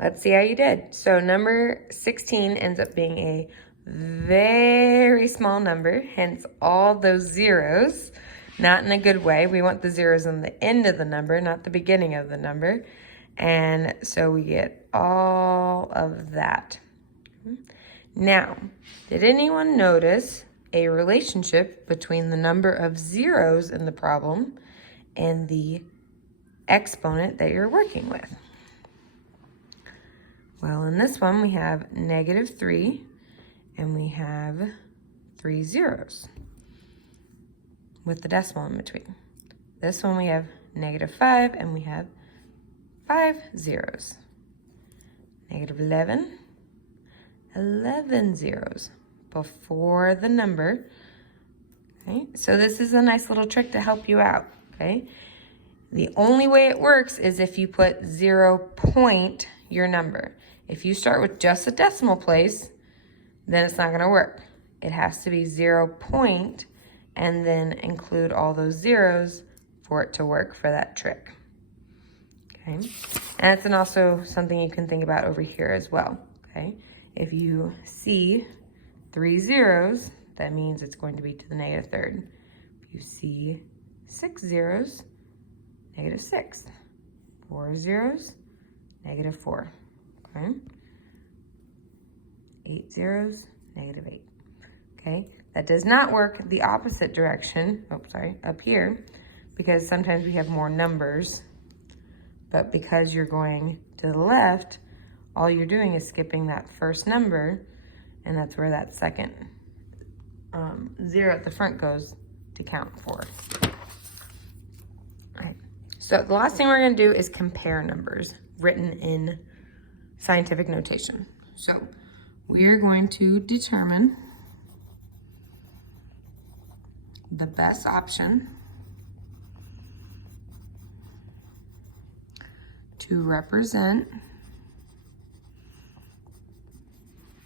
let's see how you did. So number 16 ends up being a very small number, hence all those zeros. Not in a good way. We want the zeros on the end of the number, not the beginning of the number. And so we get all of that. Now, did anyone notice a relationship between the number of zeros in the problem and the exponent that you're working with? Well, in this one, we have -3 and we have 3 zeros with the decimal in between. This one we have -5 and we have 5 zeros. -11, 11 zeros before the number. Okay, so this is a nice little trick to help you out, okay? The only way it works is if you put 0 point your number. If you start with just a decimal place, then it's not gonna work. It has to be 0 point and then include all those zeros for it to work for that trick. Okay, and that's also something you can think about over here as well, okay? If you see 3 zeros, that means it's going to be to the -3rd. If you see 6 zeros, -6. 4 zeros, -4, okay? 8 zeros, -8, okay? That does not work the opposite direction, up here, because sometimes we have more numbers, but because you're going to the left, all you're doing is skipping that first number, and that's where that second 0 at the front goes to count for. All right, so the last thing we're gonna do is compare numbers written in scientific notation. So we're going to determine the best option to represent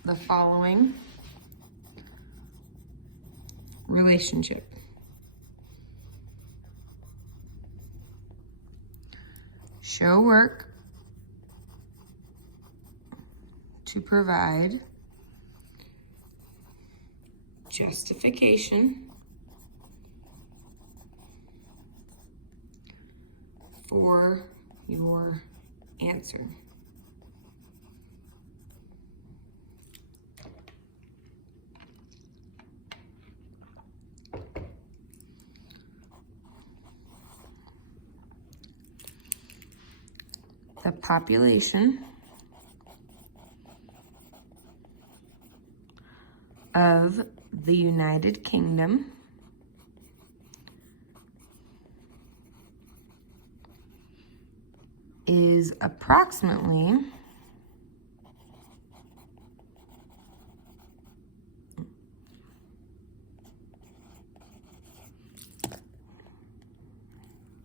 the following relationship. Show work to provide justification for your answer. The population of the United Kingdom is approximately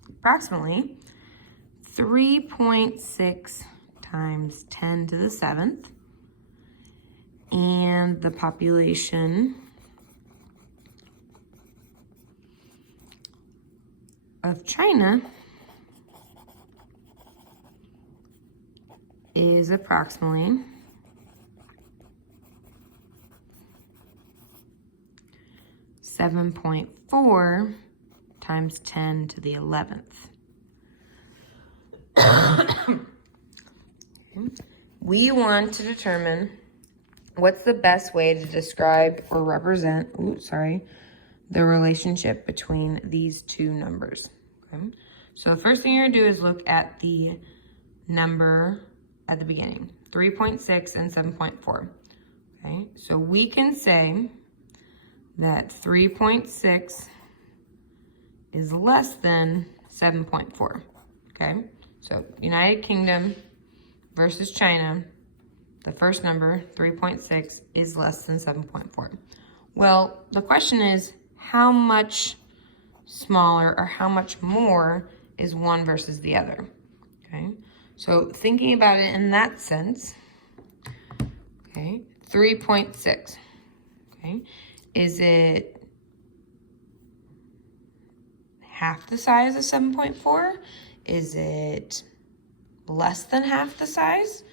approximately 3.6 times 10 to the 7th, and the population of China is approximately 7.4 times 10 to the 11th. We want to determine what's the best way to describe or represent, the relationship between these two numbers. Okay? So the first thing you're gonna do is look at the number at the beginning, 3.6 and 7.4. Okay, so we can say that 3.6 is less than 7.4. Okay, so United Kingdom versus China, the first number, 3.6, is less than 7.4. Well, the question is, how much smaller or how much more is one versus the other? Okay, so thinking about it in that sense, okay, 3.6, okay, is it half the size of 7.4? Is it less than half the size?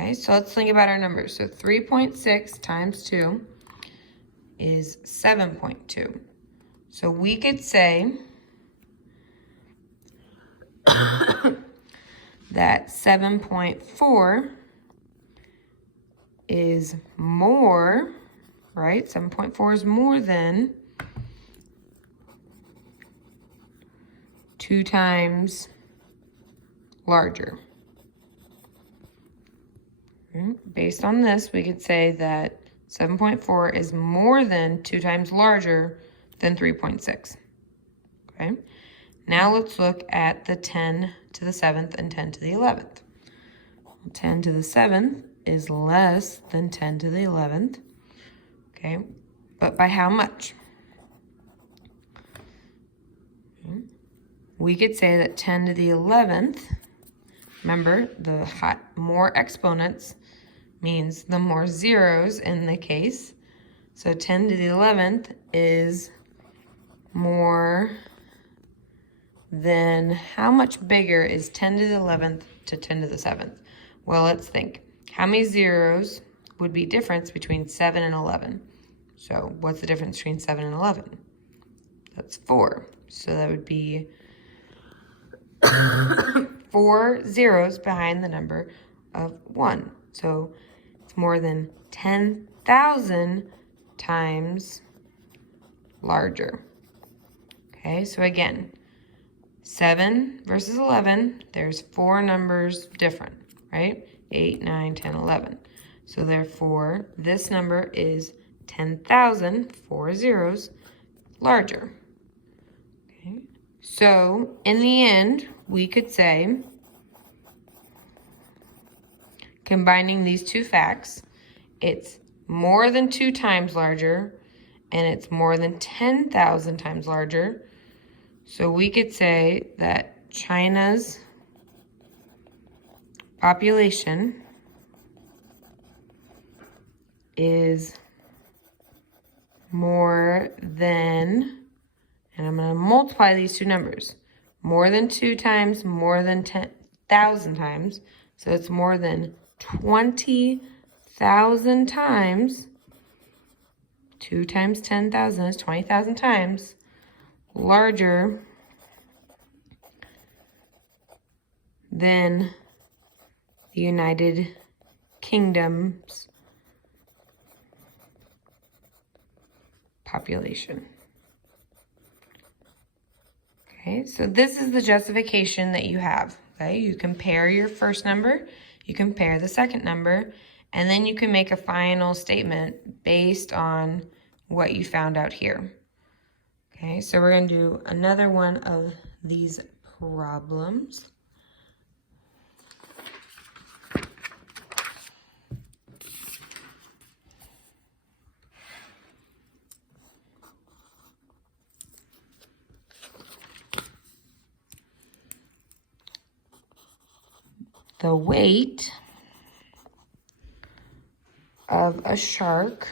Okay, so let's think about our numbers. So 3.6 times 2 is 7.2. So we could say that 7.4 is more, right? 7.4 is more than 2 times larger. Based on this, we could say that 7.4 is more than 2 times larger than 3.6. Okay? Now let's look at the 10 to the 7th and 10 to the 11th. 10 to the 7th is less than 10 to the 11th. Okay? But by how much? Okay. We could say that 10 to the 11th, remember, the more exponents means the more zeros in the case. So 10 to the 11th is more than, how much bigger is 10 to the 11th to 10 to the 7th? Well, let's think. How many zeros would be difference between 7 and 11? So what's the difference between 7 and 11? That's 4. So that would be 4 zeros behind the number of 1. So it's more than 10,000 times larger. Okay, so again, 7 versus 11, there's 4 numbers different, right? 8, 9, 10, 11. So therefore, this number is 10,000, 4 zeros, larger. Okay, so in the end, we could say, combining these two facts, it's more than 2 times larger, and it's more than 10,000 times larger. So we could say that China's population is more than, and I'm going to multiply these two numbers, more than 2 times, more than 10,000 times. So it's more than 20,000 times. 2 times 10,000 is 20,000 times larger than the United Kingdom's population. Okay, so this is the justification that you have. Okay, you compare your first number, you compare the second number, and then you can make a final statement based on what you found out here. Okay, so we're going to do another one of these problems. The weight of a shark